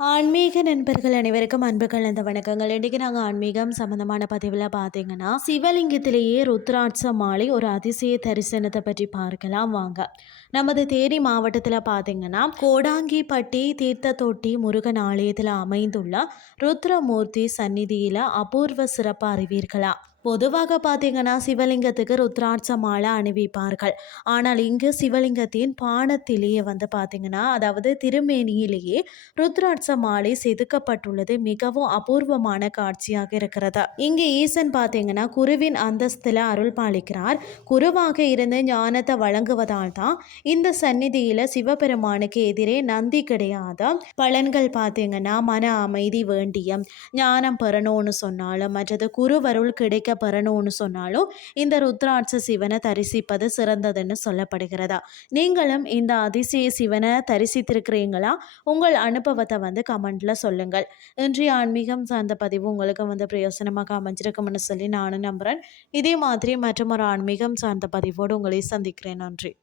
ஆன்மீக நண்பர்கள் அனைவருக்கும் அன்பு கலந்த வணக்கங்கள். இன்றைக்கி நாங்கள் ஆன்மீகம் சம்மந்தமான பதிவில் பார்த்தீங்கன்னா சிவலிங்கத்திலேயே ருத்ராட்ச மாலை ஒரு அதிசய தரிசனத்தை பற்றி பார்க்கலாம் வாங்க. நமது தேனி மாவட்டத்தில் பார்த்தீங்கன்னா கோடாங்கிப்பட்டி தீர்த்த தொட்டி முருகன் ஆலயத்தில் அமைந்துள்ள ருத்ரமூர்த்தி சந்நிதியில் அபூர்வ சிறப்பு அறிவீர்களா? பொதுவாக பார்த்தீங்கன்னா சிவலிங்கத்துக்கு ருத்ராட்ச மாலை அணிவிப்பார்கள். ஆனால் இங்கு சிவலிங்கத்தின் பானத்திலேயே வந்து பார்த்தீங்கன்னா அதாவது திருமேனியிலேயே ருத்ராட்ச மாலை செதுக்கப்பட்டுள்ளது. மிகவும் அபூர்வமான காட்சியாக இருக்கிறது. இங்கு ஈசன் பார்த்தீங்கன்னா குருவின் அந்தஸ்தில் அருள் பாலிக்கிறார். குருவாக இருந்து ஞானத்தை வழங்குவதால் தான் இந்த சந்நிதியில் சிவபெருமானுக்கு எதிரே நந்தி கிடையாத பலன்கள் பார்த்தீங்கன்னா மன அமைதி வேண்டியம் ஞானம் பெறணும்னு சொன்னாலும் மற்றது குருவருள் கிடைக்க பெறணும்னு சொன்னாலும் இந்த ருத்ராட்ச சிவனை தரிசிப்பது சிறந்ததுன்னு சொல்லப்படுகிறதா? நீங்களும் இந்த அதிசய சிவனை தரிசித்திருக்கிறீங்களா? உங்கள் அனுபவத்தை வந்து கமெண்ட்டில் சொல்லுங்கள். இன்றைய ஆன்மீகம் சார்ந்த பதிவு உங்களுக்கு வந்து பிரயோசனமாக அமைஞ்சிருக்கும்னு சொல்லி நானும் நம்புகிறேன் இதே மாதிரி மற்றும் ஒரு ஆன்மீகம் சார்ந்த பதிவோடு உங்களை சந்திக்கிறேன். நன்றி.